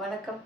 வணக்கம்.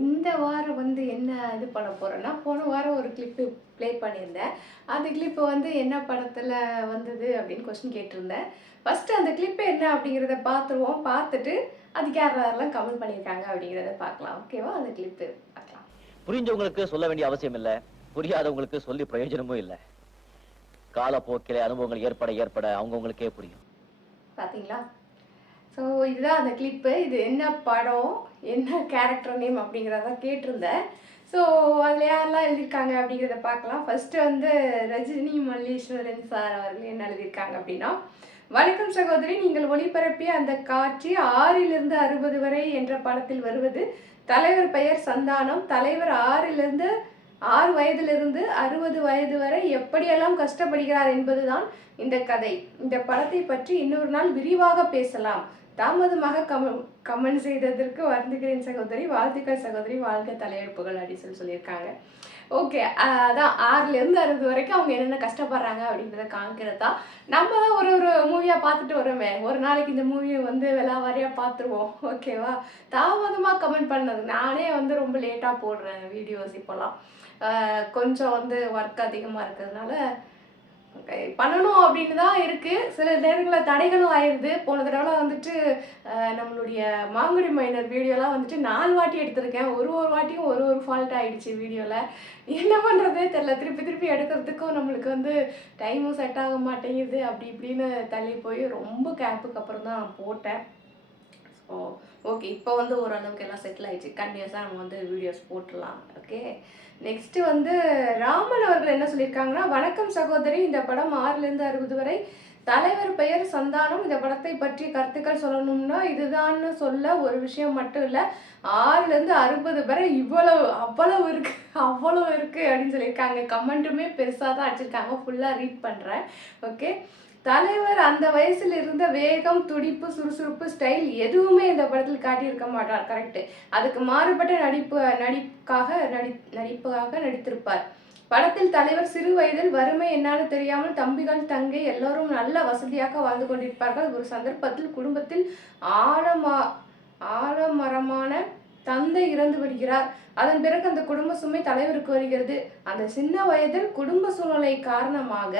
இந்த வாரம் என்ன இது பண்ண போறேன்னா, போன வாரம் ஒரு கிளிப்பு ப்ளே பண்ணியிருந்தேன். அந்த கிளிப்பு என்ன படத்துல வந்தது அப்படின்னு கொஸ்டின் கேட்டிருந்தேன். ஃபர்ஸ்ட்டு அந்த கிளிப் என்ன அப்படிங்கிறத பார்த்துருவோம். பார்த்துட்டு அதுக்கு யார் யாரெல்லாம் கமெண்ட் பண்ணியிருக்காங்க அப்படிங்கிறத பார்க்கலாம். ஓகேவா? அந்த கிளிப்பு பார்க்கலாம். புரிஞ்சவங்களுக்கு சொல்ல வேண்டிய அவசியம் இல்ல. புரியாதவங்களுக்கு சொல்லி பிரயோஜனமும் இல்ல. காலப்போக்கிலே அனுபவங்கள் ஏற்பட ஏற்பட அவங்கவங்களுக்கே புரியும். பார்த்தீங்களா? ஸோ இதுதான் அந்த கிளிப்பு. இது என்ன படம், என்ன கேரக்டர் நேம் அப்படிங்கிறத கேட்டிருந்தேன். ஸோ அதில் யாரெல்லாம் எழுதியிருக்காங்க அப்படிங்கிறத பார்க்கலாம். ஃபர்ஸ்ட்டு ரஜினி மல்லீஸ்வரன் சார் அவர்கள் என்ன எழுதியிருக்காங்க அப்படின்னா, வணக்கம் சகோதரி, நீங்கள் ஒளிபரப்பிய அந்த காட்சி 6லிருந்து 60 வரை என்ற படத்தில் வருவது. தலைவர் பெயர் சந்தானம். தலைவர் 6 வயதிலிருந்து 60 வயது வரை எப்படியெல்லாம் கஷ்டப்படுகிறார் என்பதுதான் இந்த கதை. இந்த படத்தை பற்றி இன்னொரு நாள் விரிவாக பேசலாம். தாமதமாக கமெண்ட் செய்ததற்கு வருந்துகிறேன் சகோதரி. வாழ்த்துக்கள் சகோதரி. வாழ்க தலையெழுப்புகள் அப்படின்னு சொல்லியிருக்காங்க. ஓகே, அதான் 6லேருந்து 60 வரைக்கும் அவங்க என்னென்ன கஷ்டப்படுறாங்க அப்படின்றத காமிக்கிறது தான். நம்ம தான் ஒரு ஒரு மூவியாக பார்த்துட்டு வரோமே. ஒரு நாளைக்கு இந்த மூவியை விலாவாரியாக பார்த்துருவோம். ஓகேவா? தாமதமாக கமெண்ட் பண்ணது. நானே ரொம்ப லேட்டாக போடுறேன் வீடியோஸ் இப்போல்லாம். கொஞ்சம் ஒர்க் அதிகமாக இருக்கிறதுனால பண்ணணும் அப்படின்னு தான் இருக்குது. சில நேரங்களில் தடைகளும் ஆயிடுது. போன தடவை நம்மளுடைய மாங்குடி மைனர் வீடியோலாம் 4 வாட்டி எடுத்திருக்கேன். ஒரு வாட்டியும் ஒரு ஃபால்ட் ஆகிடுச்சு வீடியோவில். என்ன பண்ணுறதே தெரில. திருப்பி திருப்பி எடுக்கிறதுக்கும் நம்மளுக்கு டைமும் செட் ஆக மாட்டேங்குது. அப்படி இப்படின்னு தள்ளி போய் ரொம்ப கேப்புக்கு அப்புறம் தான் போட்டேன். ஸோ ஓகே, இப்போ ஓரளவுக்கு எல்லாம் செட்டில் ஆயிடுச்சு. கண்டினியூஸாக நம்ம வீடியோஸ் போட்டுடலாம். ஓகே, நெக்ஸ்ட்டு ராமன் அவர்கள் என்ன சொல்லியிருக்காங்கன்னா, வணக்கம் சகோதரி, இந்த படம் 6லேருந்து 60 வரை. தலைவர் பெயர் சந்தானம். இந்த படத்தை பற்றி கருத்துக்கள் சொல்லணும்னா இதுதான்னு சொல்ல ஒரு விஷயம் மட்டும் இல்லை, 6லேருந்து 60 வரை அவ்வளவு இருக்கு அப்படின்னு சொல்லியிருக்காங்க. கமெண்ட்டுமே பெருசாக தான் அடிச்சிருக்காங்க. ஃபுல்லாக ரீட் பண்ணுறேன். ஓகே, தலைவர் அந்த வயசில் இருந்த வேகம், துடிப்பு, சுறுசுறுப்பு, ஸ்டைல் எதுவுமே இந்த படத்தில் காட்டியிருக்க மாட்டார். கரெக்டு. அதுக்கு மாறுபட்ட நடிப்புக்காக நடித்திருப்பார். படத்தில் தலைவர் சிறு வயதில் வறுமை என்னன்னு தெரியாமல் தம்பிகள், தங்கை எல்லோரும் நல்ல வசதியாக வாழ்ந்து கொண்டிருப்பார்கள். ஒரு சந்தர்ப்பத்தில் குடும்பத்தில் ஆலமரமான தந்தை இறந்து விடுகிறார். அதன் பிறகு அந்த குடும்ப சுமை தலைவருக்கு வருகிறது. அந்த சின்ன வயதில் குடும்ப சூழ்நிலை காரணமாக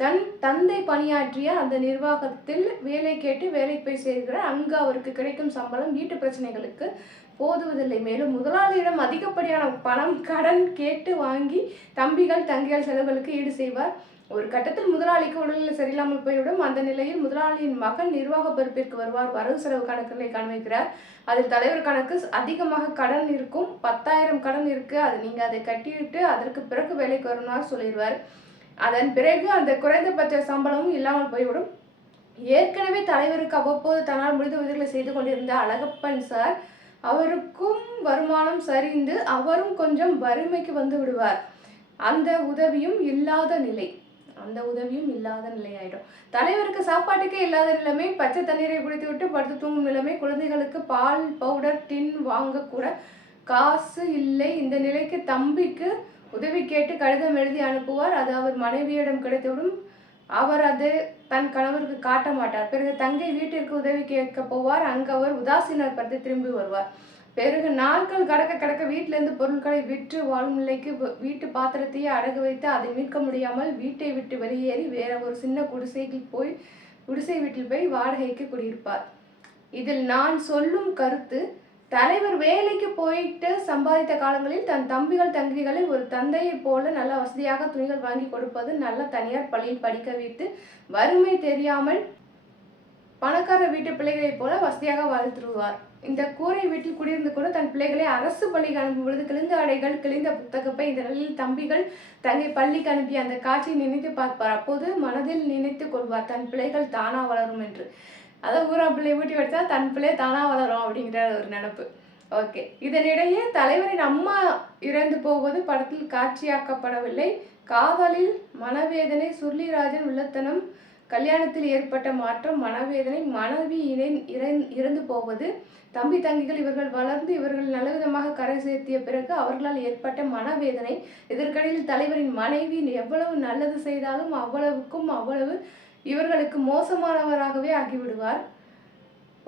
தன் தந்தை பணியாற்றிய அந்த நிர்வாகத்தில் வேலை கேட்டு வேலைக்கு போய் சேர்கிறார். அங்கு அவருக்கு கிடைக்கும் சம்பளம் வீட்டு பிரச்சனைகளுக்கு போதுவதில்லை. மேலும் முதலாளியிடம் அதிகப்படியான பணம் கடன் கேட்டு வாங்கி தம்பிகள், தங்கைகள் செலவுகளுக்கு ஈடு செய்வார். ஒரு கட்டத்தில் முதலாளிக்கு உடல்நிலை சரியில்லாமல் போய்விடும். அந்த நிலையில் முதலாளியின் மகன் நிர்வாக பொறுப்பிற்கு வருவார். வரவு செலவு கணக்குகளை காண்பிக்கிறார். அதில் தலைவர் கணக்கு அதிகமாக கடன் இருக்கும். 10,000 கடன் இருக்கு. நீங்கள் அதை கட்டிவிட்டு அதற்கு பிறகு வேலைக்கு வருமாறு சொல்லிடுவார். அதன் பிறகு அந்த குறைந்தபட்ச சம்பளமும் இல்லாமல் போய்விடும். ஏற்கனவே தலைவருக்கு அவ்வப்போது தன்னால் முடிந்த உதவிகளை செய்து கொண்டிருந்த அழகப்பன் சார் அவருக்கும் வருமானம் சரிந்து அவரும் கொஞ்சம் வறுமைக்கு வந்து விடுவார். அந்த உதவியும் இல்லாத நிலை ஆயிடும். தலைவருக்கு சாப்பாட்டுக்கே இல்லாத நிலைமை, பச்சை தண்ணீரை குடித்து விட்டு படுத்து தூங்கும் நிலைமை, குழந்தைகளுக்கு பால் பவுடர் டின் வாங்க கூட காசு இல்லை. இந்த நிலைக்கு தம்பிக்கு உதவி கேட்டு கடிதம் எழுதி அனுப்புவார். அது அவர் மனைவியிடம் கிடைத்தவுடன் அவர் அது தன் கணவருக்கு காட்ட மாட்டார். பிறகு தங்கை வீட்டிற்கு உதவி கேட்க போவார். அங்கு அவர் உதாசீனப்படுத்தி திரும்பி வருவார். பிறகு நாட்கள் கடக்க வீட்டிலிருந்து பொருட்களை விற்று வாழும் நிலைக்கு வீட்டு பாத்திரத்தையே அடகு வைத்து அதை மீட்க முடியாமல் வீட்டை விட்டு வெளியேறி வேற ஒரு சின்ன குடிசை வீட்டில் போய் வாடகைக்கு குடியிருப்பார். இதில் நான் சொல்லும் கருத்து, தலைவர் வேலைக்கு போயிட்டு சம்பாதித்த காலங்களில் தன் தம்பிகள், தங்கைகளை ஒரு தந்தையை போல நல்ல வசதியாக துணிகள் வாங்கி கொடுப்பது, நல்ல தனியார் பள்ளியில் படிக்க வைத்து வறுமை தெரியாமல் பணக்கார வீட்டு பிள்ளைகளைப் போல வசதியாக வாழ்த்துருவார். இந்த கூரை வீட்டில் குடியிருந்து கூட தன் பிள்ளைகளை அரசு பள்ளிக்கு அனுப்பும் பொழுது கிழிந்த ஆடைகள், கிழிந்த புத்தகப்பை, இந்த நிலையில் தம்பிகள், தங்கை பள்ளிக்கு அனுப்பிய அந்த காட்சியை நினைத்து பார்ப்பார். அப்போது மனதில் நினைத்து கொள்வார், தன் பிள்ளைகள் தானா வளரும் என்று. அதாவது ஊரா பிள்ளை ஊட்டி வச்சா தன் பிள்ளை தானா வளரும் அப்படிங்கிற ஒரு நினப்பு. ஓகே, இதனிடையே தலைவரின் அம்மா இறந்து போவது படத்தில் காட்சியாக்கப்படவில்லை. காதலில் மனவேதனை, சுருளிராஜன் உள்ளத்தனம், கல்யாணத்தில் ஏற்பட்ட மாற்றம், மனவேதனை, மனைவி இறந்து போவது, தம்பி தங்கிகள் இவர்கள் வளர்ந்து இவர்கள் நல்லவிதமாக கரை சேர்த்திய பிறகு அவர்களால் ஏற்பட்ட மனவேதனை, இதற்கிடையில் தலைவரின் மனைவி எவ்வளவு நல்லது செய்தாலும் அவ்வளவு இவர்களுக்கு மோசமானவராகவே ஆகிவிடுவார்.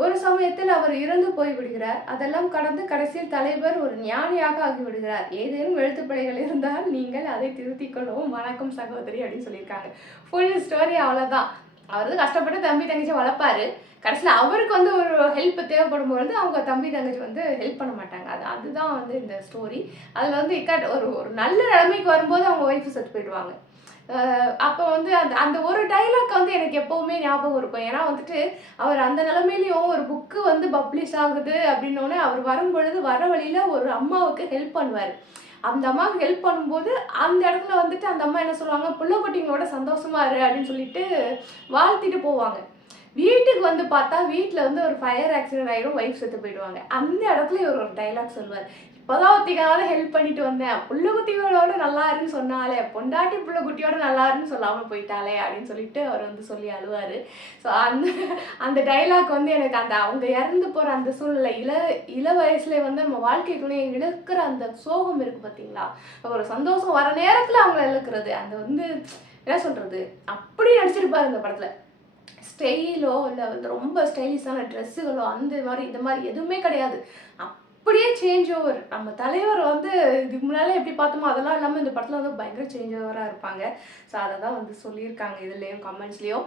ஒரு சமயத்தில் அவர் இறந்து போய்விடுகிறார். அதெல்லாம் கடந்து கடைசியில் தலைவர் ஒரு ஞானியாக ஆகிவிடுகிறார். ஏதேனும் எழுத்துப்பிழைகள் இருந்தால் நீங்கள் அதை திருத்திக் கொள்ளவும். வணக்கம் சகோதரி அப்படின்னு சொல்லியிருக்காங்க. ஃபுல் ஸ்டோரி அவ்வளோதான். அவர் வந்து கஷ்டப்பட்டு தம்பி தங்கச்சி வளர்ப்பாரு. கடைசியில் அவருக்கு வந்து ஒரு ஹெல்ப் தேவைப்படும் பொழுது அவங்க தம்பி தங்கச்சி வந்து ஹெல்ப் பண்ண மாட்டாங்க. அதுதான் வந்து இந்த ஸ்டோரி. அதில் வந்து ஒரு நல்ல நிலைமைக்கு வரும்போது அவங்க ஒய்ஃபு செத்து போயிடுவாங்க. அப்போ வந்து அந்த அந்த ஒரு டைலாக் வந்து எனக்கு எப்போவுமே ஞாபகம் இருக்கும். ஏன்னா வந்துட்டு அவர் அந்த நிலைமையிலையும் ஒரு புக்கு வந்து பப்ளிஷ் ஆகுது அப்படின்னோடனே அவர் வரும்பொழுது வர வழியில் ஒரு அம்மாவுக்கு ஹெல்ப் பண்ணுவார். அந்த அம்மாவுக்கு ஹெல்ப் பண்ணும்போது அந்த இடத்துல வந்துட்டு அந்த அம்மா என்ன சொல்லுவாங்க, புள்ள குட்டிங்களோட சந்தோஷமா இரு அப்படின்னு சொல்லிட்டு வாழ்த்திட்டு போவாங்க. வீட்டுக்கு வந்து பார்த்தா வீட்டில் வந்து ஒரு ஃபயர் ஆக்சிடென்ட் ஆகிடும், ஒய்ஃப் செத்து போயிடுவாங்க. அந்த இடத்துல இவர் ஒரு டைலாக் சொல்வார், இப்போதான் ஒத்திக்காவது ஹெல்ப் பண்ணிட்டு வந்தேன், புள்ள குட்டிகளோட நல்லா இருன்னு சொன்னாலே, பொண்டாட்டி புள்ள குட்டியோட நல்லா இருன்னு சொல்லாமல் போயிட்டாலே அப்படின்னு சொல்லிட்டு அவர் வந்து சொல்லி அழுவார். ஸோ அந்த டைலாக் வந்து எனக்கு அந்த அவங்க இறந்து போகிற அந்த சூழ்நிலை இள வயசுல வந்து நம்ம வாழ்க்கைக்குள்ளே இழக்கிற அந்த சோகம் இருக்குது பார்த்தீங்களா, ஒரு சந்தோஷம் வர நேரத்தில் அவங்கள இழக்கிறது, அந்த வந்து என்ன சொல்கிறது, அப்படி நடிச்சிருப்பார் இந்த படத்தில். ஸ்டைலோ இல்லை வந்து ரொம்ப ஸ்டைலிஷான ட்ரெஸ்ஸுகளோ அந்த மாதிரி இந்த மாதிரி எதுவுமே கிடையாது. அப்படியே சேஞ்ச் ஓவர். நம்ம தலைவர் வந்து இதுக்கு முன்னாலே எப்படி பார்த்தோமோ அதெல்லாம் இல்லாமல் இந்த படத்தில் வந்து பயங்கர சேஞ்ச் ஓவராக இருப்பாங்க. ஸோ அதை தான் வந்து சொல்லியிருக்காங்க இதுலேயும் கமெண்ட்ஸ்லேயும்.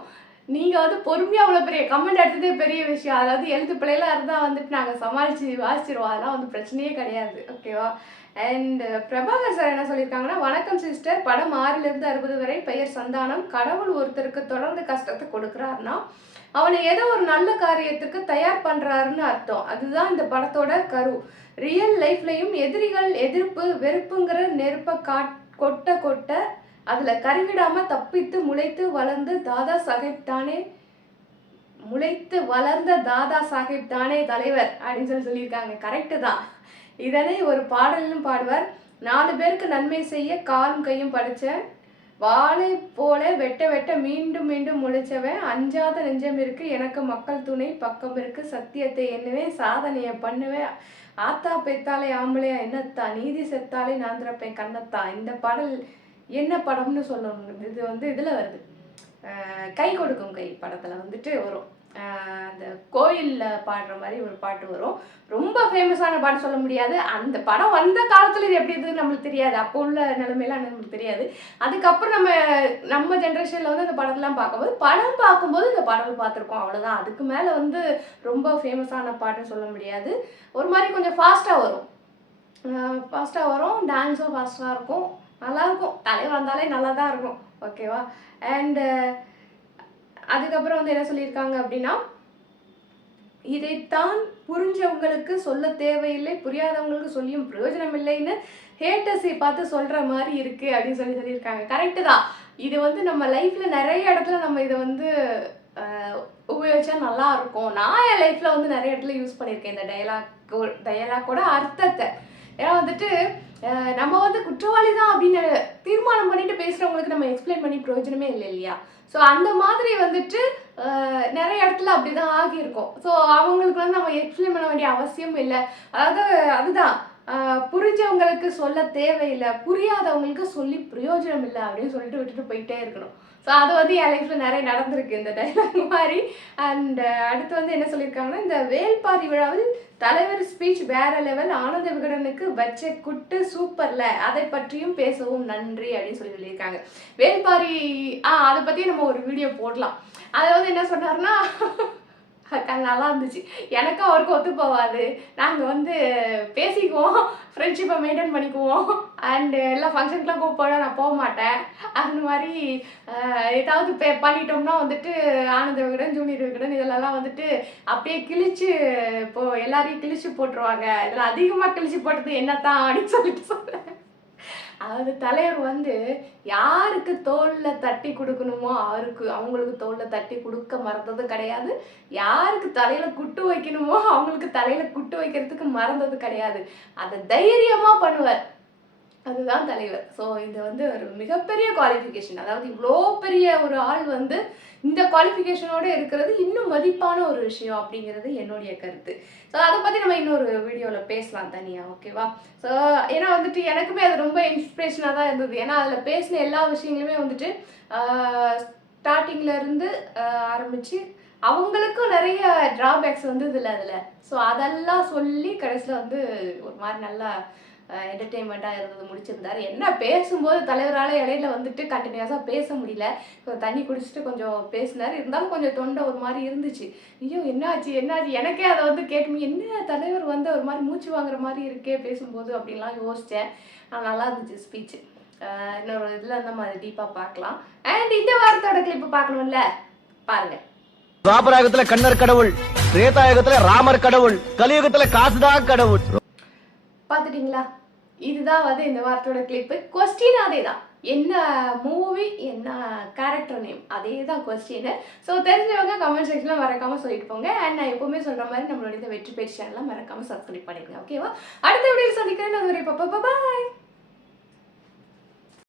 நீங்கள் வந்து பொறுமையாக அவ்வளோ பெரிய கமெண்ட் எடுத்ததே பெரிய விஷயம். அதாவது எழுத்து பிள்ளைலாம் இருந்தால் வந்துட்டு நாங்கள் சமாளித்து வாசிச்சிருவோம், அதெல்லாம் வந்து பிரச்சனையே கிடையாது. ஓகேவா? அண்ட் பிரபாகர் சார் என்ன சொல்லியிருக்காங்கன்னா, வணக்கம் சிஸ்டர், படம் 6லிருந்து 60 வரை பெயர் சந்தானம். கடவுள் ஒருத்தருக்கு தொடர்ந்து கஷ்டத்தை கொடுக்குறாருன்னா அவனை ஏதோ ஒரு நல்ல காரியத்துக்கு தயார் பண்ணுறாருன்னு அர்த்தம். அதுதான் இந்த படத்தோட கரு. ரியல் லைஃப்லையும் எதிரிகள் எதிர்ப்பு வெறுப்புங்கிற நெருப்பை கொட்ட கொட்ட அதில் கருவிடாமல் தப்பித்து முளைத்து வளர்ந்த தாதா சாஹேப் தானே தலைவர் அப்படின்னு சொல்லியிருக்காங்க. கரெக்டு தான். இதனை ஒரு பாடலிலும் பாடுவார். 4 பேருக்கு நன்மை செய்ய காலும் கையும் படைச்சேன், வாளை போல வெட்ட வெட்ட மீண்டும் மீண்டும் முளைச்சவன், அஞ்சாத நெஞ்சம் இருக்கு எனக்கு, மக்கள் துணை பக்கம் இருக்கு, சத்தியத்தை எண்ணுவேன், சாதனையை பண்ணுவேன், ஆத்தா பெத்தாலே ஆம்பளையா என்னத்தா, நீதி செத்தாலே நான் திறப்பேன் கண்ணத்தா. இந்த பாடல் என்ன படம்னு சொல்லணும், இது வந்து இதில் வருது, கை கொடுக்கும் கை படத்தில் வந்துட்டு வரும். அந்த கோயிலில் பாடுற மாதிரி ஒரு பாட்டு வரும். ரொம்ப ஃபேமஸான பாட்டு சொல்ல முடியாது. அந்த படம் வந்த காலத்தில் இது எப்படி இருந்ததுன்னு நம்மளுக்கு தெரியாது. அப்போ உள்ள நிலைமையெல்லாம் நம்மளுக்கு தெரியாது. அதுக்கப்புறம் நம்ம ஜென்ரேஷனில் வந்து அந்த படத்தெல்லாம் பார்க்கும்போது இந்த பாடல் பார்த்துருக்கோம், அவ்வளோதான். அதுக்கு மேலே வந்து ரொம்ப ஃபேமஸான பாட்டுன்னு சொல்ல முடியாது. ஒரு மாதிரி கொஞ்சம் ஃபாஸ்ட்டாக வரும், டான்ஸும் ஃபாஸ்ட்டாக இருக்கும், நல்லாயிருக்கும். தலைவர் வந்தாலே நல்லா தான் இருக்கும். ஓகேவா? அண்டு அதுக்கப்புறம் வந்து என்ன சொல்லியிருக்காங்க அப்படின்னா, இதைத்தான் புரிஞ்சவங்களுக்கு சொல்ல தேவையில்லை, புரியாதவங்களுக்கு சொல்லியும் பிரயோஜனம் இல்லைன்னு ஹேட்டர்ஸை பார்த்து சொல்கிற மாதிரி இருக்குது அப்படின்னு சொல்லியிருக்காங்க. கரெக்டு தான். இது வந்து நம்ம லைஃப்பில் நிறைய இடத்துல நம்ம இதை வந்து உபயோகிச்சா நல்லா இருக்கும். நான் என் லைஃப்பில் வந்து நிறைய இடத்துல யூஸ் பண்ணியிருக்கேன் இந்த டயலாக்கோட அர்த்தத்தை. ஏன்னா வந்துட்டு நம்ம வந்து குற்றவாளி தான் அப்படின்னு தீர்மானம் பண்ணிட்டு பேசுகிறவங்களுக்கு நம்ம எக்ஸ்பிளைன் பண்ணி பிரயோஜனமே இல்லை இல்லையா? ஸோ அந்த மாதிரி வந்துட்டு நிறைய இடத்துல அப்படி தான் ஆகியிருக்கும். ஸோ அவங்களுக்கு வந்து நம்ம எக்ஸ்பிளைன் பண்ண வேண்டிய அவசியம் இல்லை. அதாவது அதுதான், புரிஞ்சவங்களுக்கு சொல்ல தேவையில்லை, புரியாதவங்களுக்கு சொல்லி பிரயோஜனம் இல்லை அப்படின்னு சொல்லிட்டு விட்டுட்டு போயிட்டே இருக்கணும். ஸோ அது வந்து என் லைஃப்பில் நிறைய நடந்திருக்கு இந்த டைலாக் மாதிரி. அண்ட் அடுத்து வந்து என்ன சொல்லியிருக்காங்கன்னா, இந்த வேள்பாரி விழாவில் தலைவர் ஸ்பீச் வேற லெவல், ஆனந்த விகடனுக்கு வச்ச குட்டு சூப்பர்ல, அதை பற்றியும் பேசவும் நன்றி அப்படின்னு சொல்லியிருக்காங்க. வேள்பாரி அதை பற்றி நம்ம ஒரு வீடியோ போடலாம். அதை வந்து என்ன சொன்னார்னா, நல்லா இருந்துச்சு, எனக்கும் அவருக்கும் ஒத்து போகாது, நாங்கள் வந்து பேசிக்குவோம், ஃப்ரெண்ட்ஷிப்பை மெயின்டைன் பண்ணிக்குவோம், அண்டு எல்லா ஃபங்க்ஷனுக்குலாம் கூப்பிட நான் போக மாட்டேன், அந்த மாதிரி ஏதாவது பண்ணிட்டோம்னா வந்துட்டு ஆனந்த விகடன் ஜூனியர் விகடன் இதெல்லாம் வந்துட்டு அப்படியே கிழிச்சு எல்லாரையும் கிழிச்சு போட்டுருவாங்க, இதில் அதிகமாக கிழிச்சு போட்டது என்னத்தான் அப்படின்னு சொல்லிட்டு சொல்கிறேன். அதாவது தலைவர் வந்து யாருக்கு தோளில் தட்டி கொடுக்கணுமோ அவங்களுக்கு தோளில் தட்டி கொடுக்க மறந்ததும் கிடையாது, யாருக்கு தலையில் குட்டு வைக்கணுமோ அவங்களுக்கு தலையில் குட்டு வைக்கிறதுக்கு மறந்தது கிடையாது. அதை தைரியமாக பண்ணுவார், அதுதான் தலைவர். ஸோ இது வந்து ஒரு மிகப்பெரிய குவாலிஃபிகேஷன். அதாவது இவ்வளோ பெரிய ஒரு ஆள் வந்து இந்த குவாலிஃபிகேஷனோடு இருக்கிறது இன்னும் மதிப்பான ஒரு விஷயம் அப்படிங்கிறது என்னுடைய கருத்து. ஸோ அதை பற்றி நம்ம இன்னொரு வீடியோவில் பேசலாம் தனியாக. ஓகேவா? ஸோ ஏன்னா வந்துட்டு எனக்குமே அது ரொம்ப இன்ஸ்பிரேஷனாக தான் இருந்தது. ஏன்னா அதில் பேசின எல்லா விஷயங்களுமே வந்துட்டு ஸ்டார்டிங்கில் இருந்து ஆரம்பித்து அவங்களுக்கும் நிறைய டிராபேக்ஸ் வந்து அதில் ஸோ அதெல்லாம் சொல்லி கடைசியில் வந்து ஒரு மாதிரி நல்லா என்டர்டெயின்மெண்ட்டாக இருந்தது முடிச்சிருந்தாரு. என்ன பேசும்போது தலைவரால் இடையில வந்துட்டு கண்டினியூஸாக பேச முடியல. தண்ணி குடிச்சிட்டு கொஞ்சம் பேசினார். இருந்தாலும் கொஞ்சம் தொண்டை ஒரு மாதிரி இருந்துச்சு. ஐயோ என்னாச்சு என்னாச்சு எனக்கே அதை வந்து கேட்டு என்ன தலைவர் வந்து ஒரு மாதிரி மூச்சு வாங்குற மாதிரி இருக்கே பேசும்போது அப்படின்லாம் யோசித்தேன். நல்லா இருந்துச்சு ஸ்பீச்சு. இன்னொரு இதில் நம்ம அதை டீப்பாக பார்க்கலாம். அண்ட் இந்த வாரத்தோட கிளிப்பு பார்க்கணும்ல, பாருங்க. துவாபராயுகத்துல கண்ணர் கடவுள், திரேதாயுகத்துல ராமர் கடவுள், கலியுகத்துல காசுதான் கடவுள். பார்த்துட்டீங்களா? இதுதான் வந்து இந்த வாரத்தோட கிளிப்பு. கொஸ்டின் அதே தான், என்ன மூவி என்ன கேரக்டர் நேம் அதே தான் கொஸ்டின். ஸோ தெரிஞ்சவங்க கமெண்ட் செக்ஷனில் மறக்காமல் சொல்லிட்டு போங்க. அண்ட் நான் எப்போவுமே சொல்கிற மாதிரி நம்மளுடைய இந்த வெற்றி பேச்சு சேனலை மறக்காமல் சப்ஸ்கிரைப் பண்ணிடுங்க. ஓகேவா? அடுத்த வீடியோவில் சந்திக்கிறேன். அது வரை பாய்.